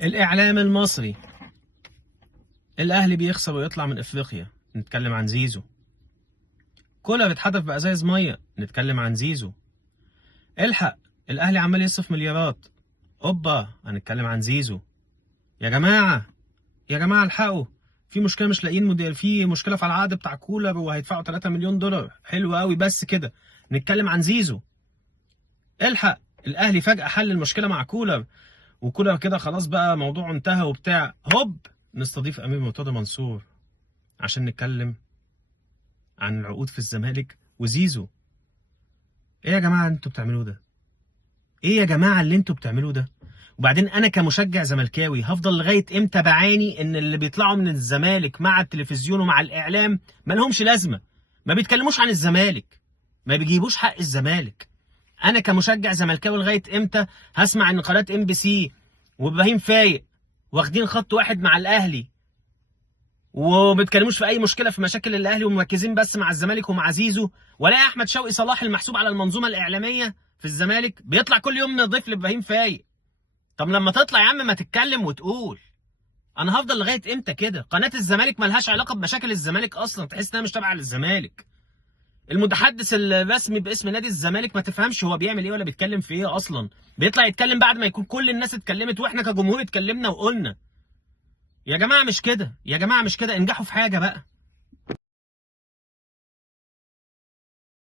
الإعلام المصري. الأهلي بيخسر ويطلع من إفريقيا، نتكلم عن زيزو. كولر اتحدف بأزايز مية، نتكلم عن زيزو. الحق، الأهلي عمال يصرف مليارات، أوبا، هنتكلم عن زيزو. يا جماعة يا جماعة الحقوا، في مشكلة مش لاقيين مدير، في مشكلة في العقد بتاع كولر وهيدفعوا 3 مليون دولار، حلو قوي بس كده، نتكلم عن زيزو. الحق، الأهلي فجأة حل المشكلة مع كولر، وكولر كده خلاص بقى موضوع انتهى وبتاع، هوب نستضيف أمير مرتضى منصور عشان نتكلم عن العقود في الزمالك وزيزو. ايه يا جماعه انتوا بتعملوه ده؟ ايه يا جماعه اللي انتوا بتعملوه ده؟ وبعدين انا كمشجع زملكاوي هفضل لغايه امتى بعاني ان اللي بيطلعوا من الزمالك مع التلفزيون ومع الاعلام ما لهمش لازمه، ما بيتكلموش عن الزمالك، ما بيجيبوش حق الزمالك. انا كمشجع زملكاوي لغايه امتى هسمع ان قناه ام بي سي وابراهيم فايق واخدين خط واحد مع الاهلي وما بيتكلموش في اي مشكله في مشاكل الاهلي ومركزين بس مع الزمالك ومع زيزو، ولا احمد شوقي صلاح المحسوب على المنظومه الاعلاميه في الزمالك بيطلع كل يوم نضيف لابراهيم فايق؟ طب لما تطلع يا عم ما تتكلم وتقول. انا هفضل لغايه امتى كده؟ قناه الزمالك ملهاش علاقه بمشاكل الزمالك اصلا، تحس انها مش تابعه للزمالك. المتحدث الرسمي باسم نادي الزمالك ما تفهمش هو بيعمل ايه ولا بيتكلم في ايه اصلا، بيطلع يتكلم بعد ما يكون كل الناس اتكلمت واحنا كجمهور اتكلمنا وقلنا. يا جماعه مش كده، يا جماعه مش كده، انجحوا في حاجه بقى.